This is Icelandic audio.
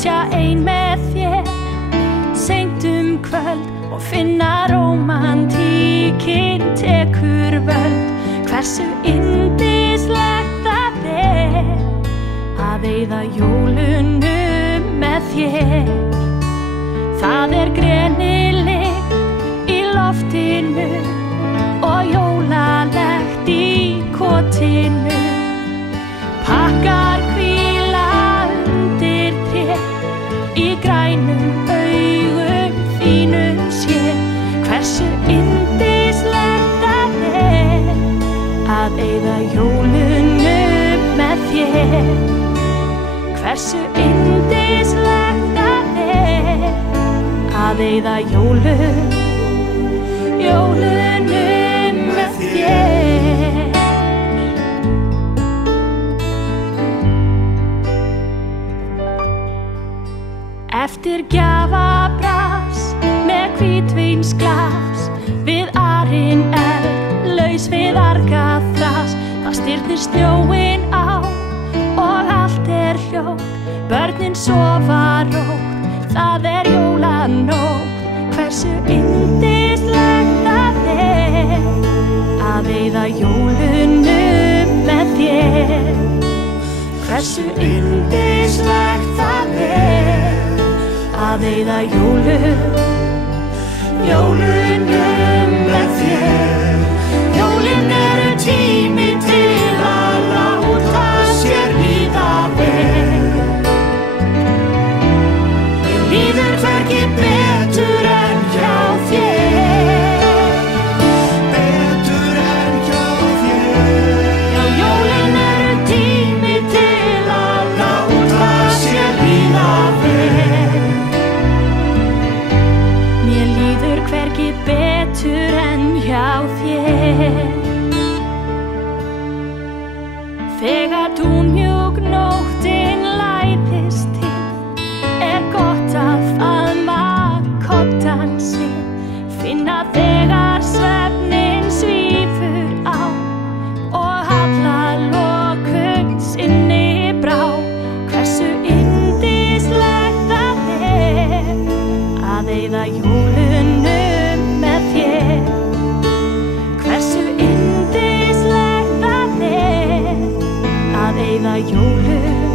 sitja ein með þér seint kvöld og finna rómantíkin tekur völd. Hversu yndislegt það að eyða jólunum með þér. Það greinilykt í loftinu og jólalegt í kotinu. Pakkar hvíla undir tré, í grænum augum þínum sér. Hversu yndislegt það að eyða jólunum með þér. Hversu yndislegt það að eyða jólunum með þér. Eftir gjafabras með hvítvínsglas við arinn eld, laus við argaþras. Það stirnir snjóinn á og allt hljótt, börnin sofa rótt, það jólanótt. Hversu yndislegt það að eyða jólunum með þér. Hversu yndislegt það að eyða jólunum með þér. Jólin tími til að láta sér líða vel. Mér líður hvergi betur en hjá þér. Betur en hjá þér. Já, jólin tími til að láta sér líða vel. Mér líður hvergi betur en hjá þér. Þegar dúnmjúk nóttin læðist til, gott að faðma koddann sinn. Finna þegar svefninn svífur á og hallarlokum sinni brá. Hversu yndislegt það að eyða jólunum með þér. Hversu yndislegt það að eyða jólunum